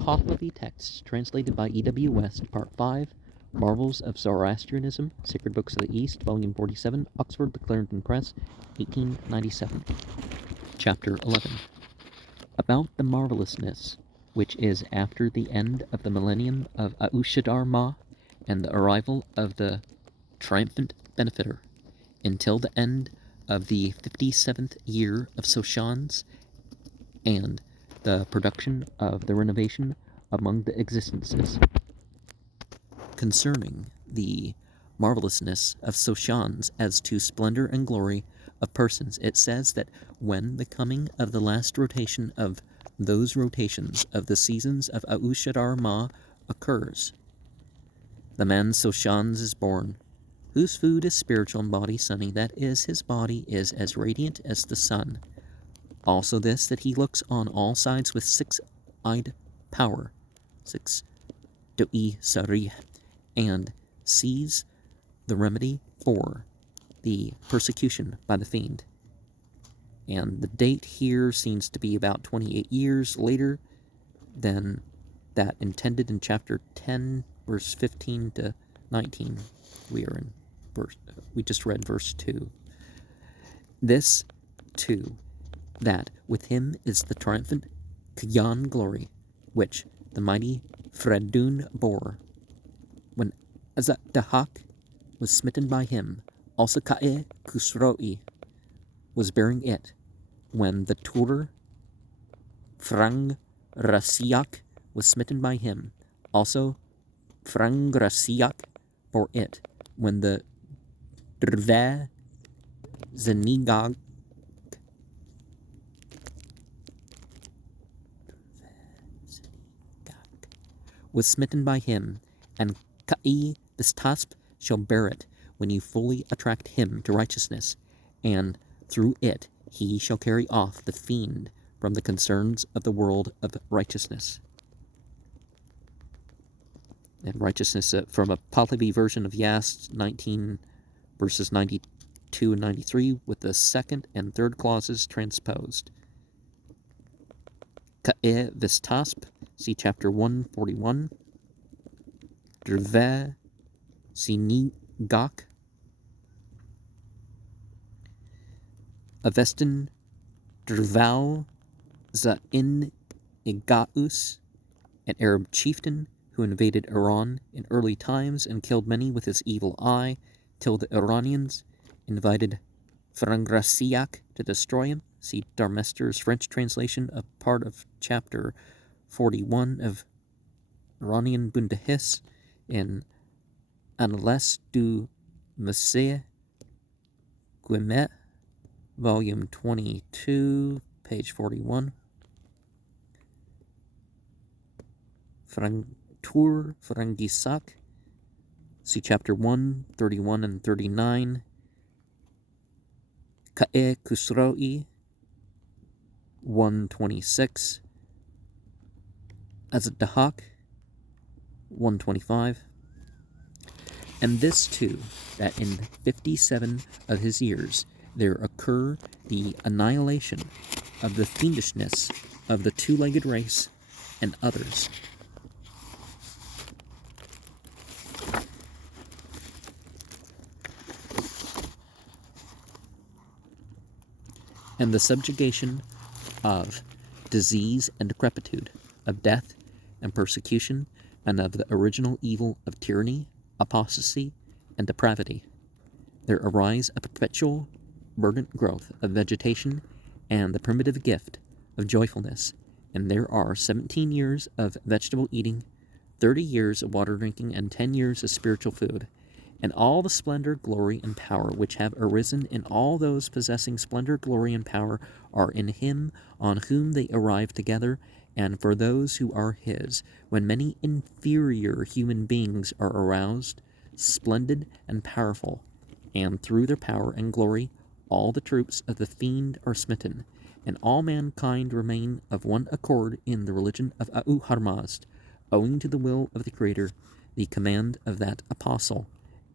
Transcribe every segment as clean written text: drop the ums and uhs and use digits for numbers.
Pahlavi texts translated by E.W. West, Part 5, Marvels of Zoroastrianism, Sacred Books of the East, Volume 47, Oxford, The Clarendon Press, 1897. Chapter 11. About the marvelousness, which is after the end of the millennium of Aushadar Ma and the arrival of the triumphant benefiter, until the end of the 57th year of Soshan's, and the production of the renovation among the existences. Concerning the marvelousness of Soshan's as to splendor and glory of persons, it says that when the coming of the last rotation of those rotations of the seasons of Aushadar Ma occurs, the man Soshan's is born, whose food is spiritual and body sunny, that is, his body is as radiant as the sun. Also this, that he looks on all sides with six-eyed power, six doi sari, and sees the remedy for the persecution by the fiend. And the date here seems to be about 28 years later than that intended in chapter 10, verse 15 to 19. We just read verse 2. This, too, that with him is the triumphant Kyan glory, which the mighty Fredun bore, when Azat-Dahak was smitten by him. Also Ka'e Kusroi was bearing it, when the Tur Frang Rasiak was smitten by him. Also Frang Rasiak bore it, when the Drve Zenigag was smitten by him, and Ka'i, this tasp, shall bear it, when you fully attract him to righteousness, and through it he shall carry off the fiend from the concerns of the world of righteousness. And righteousness from a Pahlavi version of Yast 19, verses 92 and 93, with the second and third clauses transposed. Ka'e Vistasp, see chapter 141. Drve Sinigak. Avestin Drval Za'in Igaus, an Arab chieftain who invaded Iran in early times and killed many with his evil eye, till the Iranians invited Frangrasiak to destroy him. See Darmester's French translation of part of chapter 41 of Iranian Bundahis in Annales du Messiah Guimet, volume 22, page 41. Frantur Frangisak, see chapter 1, 31 and 39. Ka'e Kusroi, 126. Azadahak, 125. And this too, that in 57 of his years there occur the annihilation of the fiendishness of the two-legged race and others. And the subjugation of disease and decrepitude, of death and persecution, and of the original evil of tyranny, apostasy, and depravity. There arise a perpetual verdant growth of vegetation and the primitive gift of joyfulness, and there are 17 years of vegetable eating, 30 years of water drinking, and 10 years of spiritual food. And all the splendor, glory, and power which have arisen in all those possessing splendor, glory, and power are in him on whom they arrive together, and for those who are his, when many inferior human beings are aroused, splendid and powerful, and through their power and glory all the troops of the fiend are smitten, and all mankind remain of one accord in the religion of Auharmazd, owing to the will of the Creator, the command of that apostle,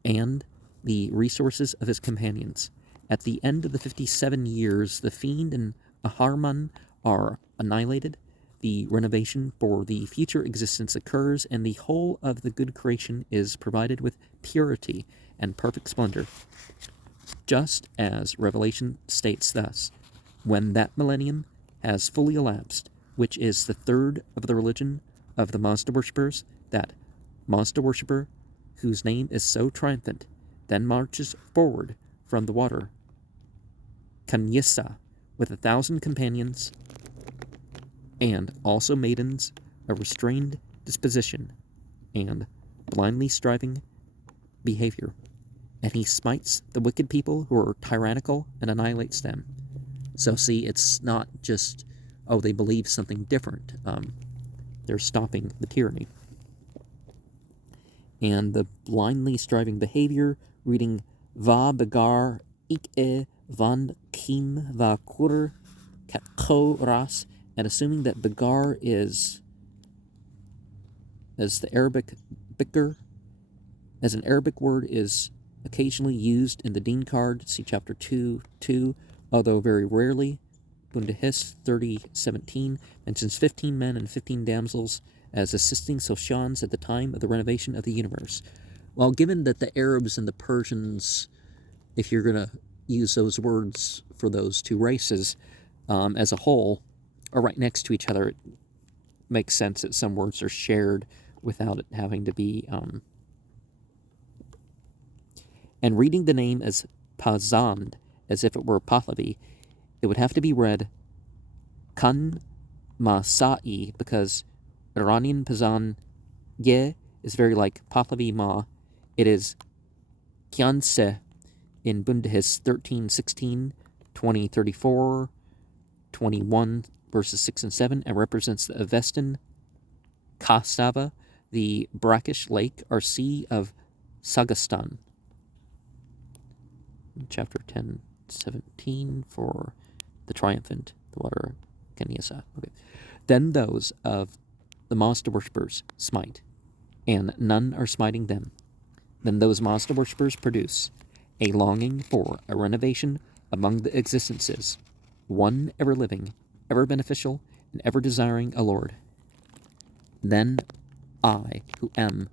and the resources of his companions. At the end of the 57 years, the fiend and Aharman are annihilated, the renovation for the future existence occurs, and the whole of the good creation is provided with purity and perfect splendor. Just as Revelation states thus, when that millennium has fully elapsed, which is the third of the religion of the Mazda worshippers, that Mazda worshipper, whose name is so triumphant, then marches forward from the water, Kanyisa, with 1,000 companions, and also maidens of restrained disposition and blindly striving behavior. And he smites the wicked people who are tyrannical and annihilates them. So see, it's not just, oh, they believe something different. They're stopping the tyranny. And the blindly striving behavior, reading Va begar ik van kim va kur katko ras, and assuming that begar is, as the Arabic bikr, as an Arabic word, is occasionally used in the Deen card, see chapter 2, although very rarely. Bundahis 30:17 mentions 15 men and 15 damsels as assisting Soshans at the time of the renovation of the universe. Well, given that the Arabs and the Persians, if you're going to use those words for those two races as a whole, are right next to each other, it makes sense that some words are shared without it having to be... And reading the name as Pazand, as if it were Pahlavi, it would have to be read Kan Masai, because Iranian Pazan Ye is very like Pahlavi Ma. It is Kyanse in Bundahis 13:16, 20:34, 21 verses 6 and 7, and represents the Avestan Kasava, the brackish lake or sea of Sagastan. Chapter 10:17 for the triumphant, the water Kanyasa. Okay. Then those of the Mazda worshippers smite, and none are smiting them. Then those Mazda worshippers produce a longing for a renovation among the existences, one ever living, ever beneficial, and ever desiring a Lord. Then I, who am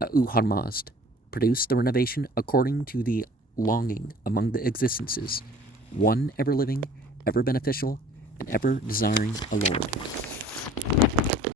Uharmazd, produce the renovation according to the longing among the existences, one ever living, ever beneficial, and ever desiring a Lord.